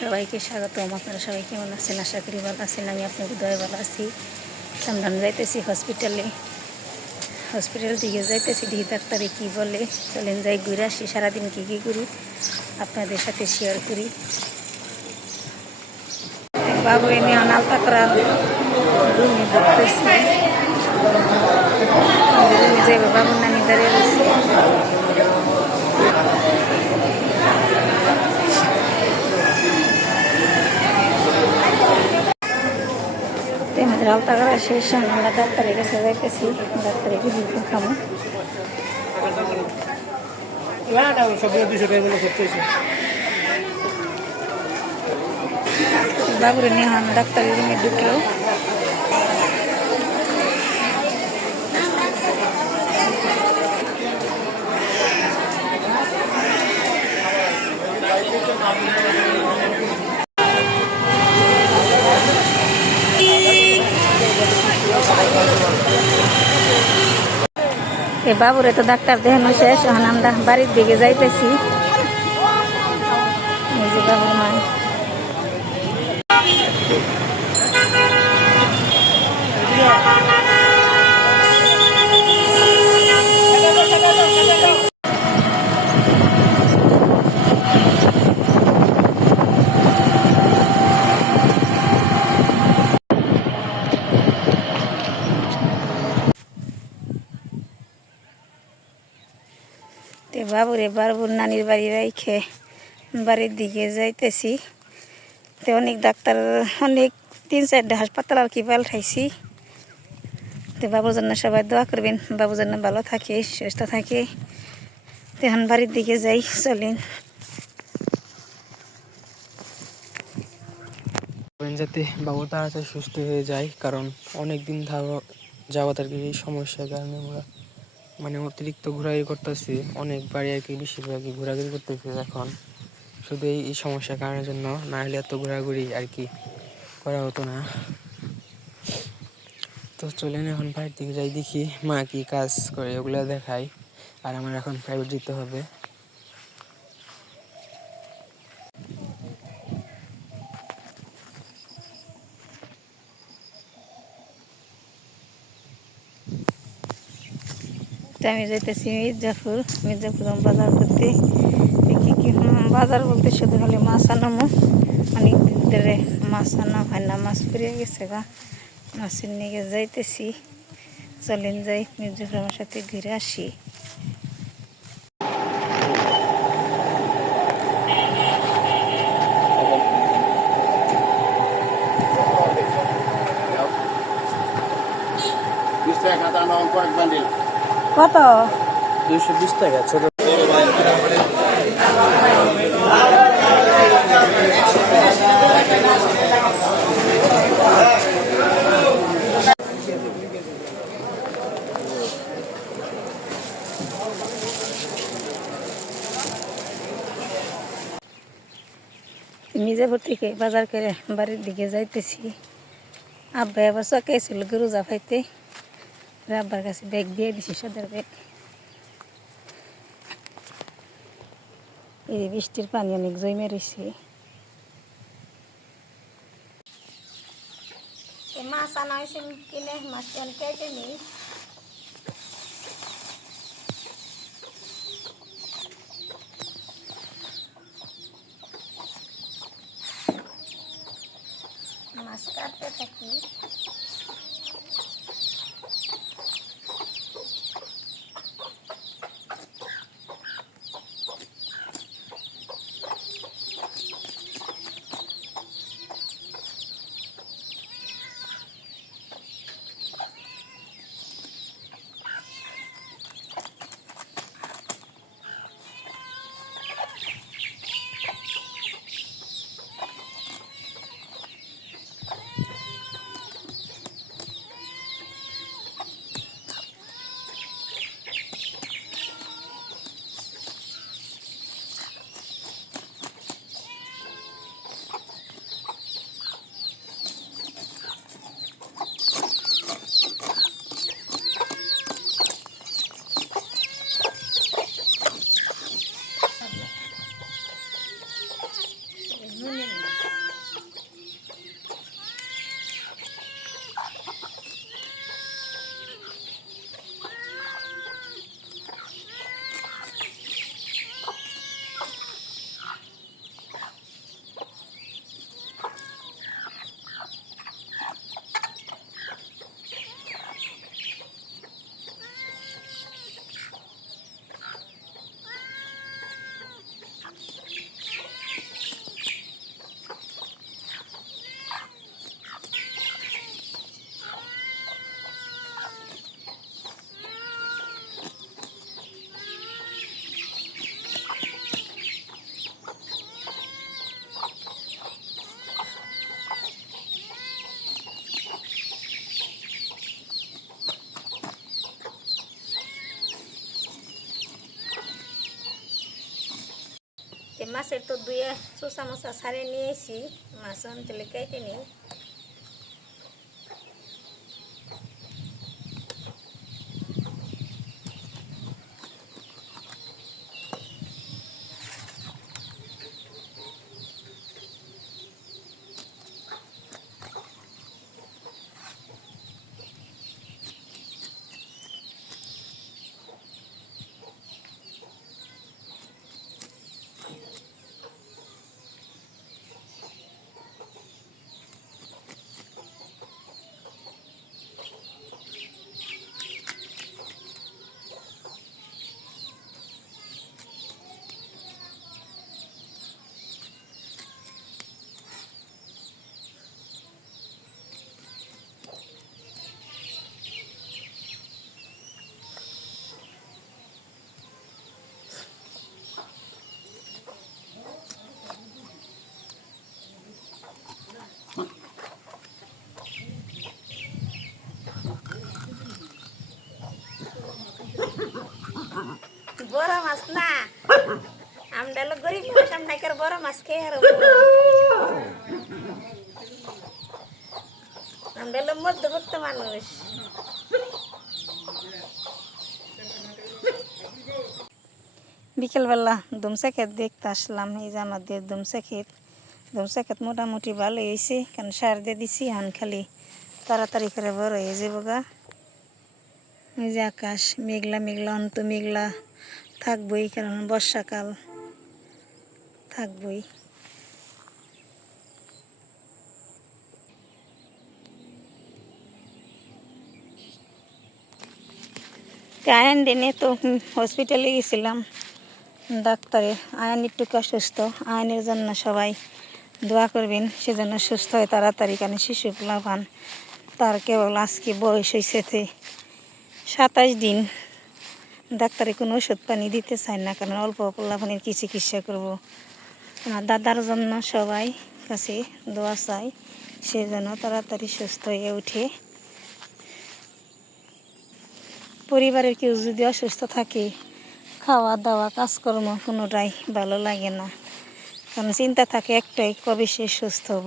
সবাইকে স্বাগতম আপনারা সবাই কেমন আছেন? আশা করি ভালো আছেন, আমি আপনার দয় ভালো আছি। আমরা যাইতেছি হসপিটালে হসপিটাল দিকে যাইতেছি, দেখি ডাক্তারে কী বলে। চলেন যাই, ঘুরে আসি, সারাদিন কী কী করি, আপনাদের সাথে শেয়ার করি। বাবু এনে আনালতা করা রুমে ঢুকতেছি রুমে নানি দাঁড়িয়ে তো আমাদের আলতা করা শেষ আমরা ডাক্তারের কাছে যাইতেছি ডাক্তারের কিছু খামো। বাবুরে নিয়ে ডাক্তারের রুমে ঢুকলো এ বাবুরে তো ডাক্তার দেখানো শেষ এখন আমরা বাড়ির দিকে যাইতেছি। বাবুর মা। বাবুরে বাবুর নানির বাড়ি রাইখে বাড়ির দিকে যাইতেছি। তো অনেক ডাক্তার, অনেক তিন চারটে হাসপাতাল আর কি পাল্টাইছি। তো বাবুর জন্য সবাই দোয়া করবেন বাবুর জন্য ভালো থাকে, সুস্থ থাকে। তো এখন বাড়ির দিকে যাই, চলেন। যাতে বাবু তাড়াতাড়ি সুস্থ হয়ে যায়, কারণ অনেক দিন যাওয়া এই সমস্যার কারণে আমরা মানে অতিরিক্ত ঘোরাঘুরি করতেছি। অনেক বাড়ি আর কি বেশিরভাগই ঘোরাঘুরি করতেছি এখন। শুধু এই সমস্যার কারণের জন্য না হলে এত ঘোরাঘুরি আর কি করা হতো না। তো চলেন এখন বাড়ির দিকে যাই দেখি মা কি কাজ করে ওগুলো দেখাই। আর আমার এখন প্রাইভেট যেতে হবে। আমি যাইতেছি মির্জাপুর মির্জাপুর বাজার করতে। কি বাজার বলতে শুধু খালি মাছ আনামো অনেক দিন ধরে মাছ আনা হয় না, মাছ ফুরিয়ে গেছে গা। মাছের নিয়ে যাইতেছি। চলেন যাই, মির্জাপুর আমার সাথে ঘুরে আসি। কয়েক বান্ডিল কত? দুইশো বিশ টাকা ছোট মির্জাপুর থেকে বাজার করে বাড়ির দিকে যাইতেছি আব্বা আবার চকে ছিল গরু জাফাইতে। আর আব্বার কাছে ব্যাগ দিয়ে দিছি, সদের ব্যাগ। এই বৃষ্টির পানি অনেক জমে রয়েছে মাছ আনা হয়েছে কিনে, মাছ কেটে নিই? মাছের তো দুয়ে চোষা মোচা সারে নিয়েছি মাছ অন্তলে কেটে নিই বড় মাছ না। আমরা হলো গরিব মানুষ আমরা বড় মাছ খেয়ে আর আমরা হলো মধ্যবিত্ত মানুষ। বিকেলবেলা দুমসা ক্ষেত দেখতে আসলাম, এই যে আমাদের দুমসা ক্ষেত দুমসা ক্ষেত মোটামুটি ভালো হয়েছে কারণ সার দিয়ে দিছি হান খালি তাড়াতাড়ি করে বড় হয়ে যাব গা। এই যে আকাশ, মেঘলা মেঘলা, অন্ত মেঘলা। থাকবই, কারণ বর্ষাকাল। থাকবই। আয়ন দিনে তো হসপিটালে গেছিলাম, ডাক্তারে। আয়ন একটু অসুস্থ আয়নের জন্য সবাই দোয়া করবেন সেজন্য সুস্থ হয়, তাড়াতাড়ি কারণ শিশু প্লাভান তার কেবল আজকে বয়স হয়েছে সাতাশ দিন। ডাক্তারে কোনো ওষুধ পানি দিতে চায় না, কারণ অল্প পোলাপানির কি চিকিৎসা করব? আমার দাদার জন্য সবাই কাছে দোয়া চাই সে যেন তাড়াতাড়ি সুস্থ হয়ে ওঠে। পরিবারের কেউ যদি অসুস্থ থাকে খাওয়া দাওয়া কাজকর্ম কোনোটাই ভালো লাগে না। কারণ চিন্তা থাকে একটাই, কবে সে সুস্থ হব?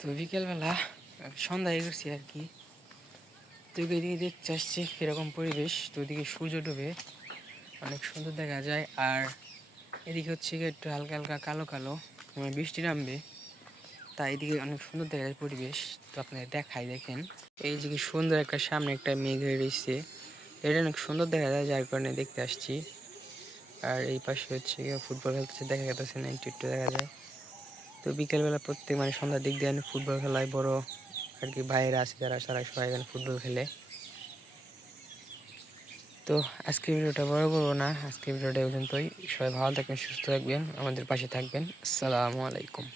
তো বিকেলবেলা সন্ধ্যা হয়ে গেছি আর কি। তো এদিকে দেখতে আসছি কীরকম পরিবেশ। তো ওদিকে সূর্য ডুবে, অনেক সুন্দর দেখা যায়। আর এদিকে হচ্ছে একটু হালকা হালকা কালো কালো মানে বৃষ্টি নামবে, তাই এদিকে অনেক সুন্দর দেখা যায় পরিবেশ। তো আপনাদের দেখাই, দেখেন। এই যে কি সুন্দর একটা সামনে একটা মেঘ হয়ে রয়েছে। এটা অনেক সুন্দর দেখা যায়, যার কারণে দেখতে আসছি। আর এই পাশে হচ্ছে ফুটবল খেলতেছে, দেখা যাচ্ছে না, একটু একটু দেখা যায়। তো বিকেলবেলা প্রত্যেক মানে সন্ধ্যার দিক দিয়ে ফুটবল খেলায় বড় আর কি বাইরে আছে যারা সারা সবাই এখানে ফুটবল খেলে। তো আজকের ভিডিওটা বড় করব না, আজকের ভিডিওটা পর্যন্তই। সবাই ভালো থাকবেন, সুস্থ থাকবেন, আমাদের পাশে থাকবেন। আসসালামু আলাইকুম।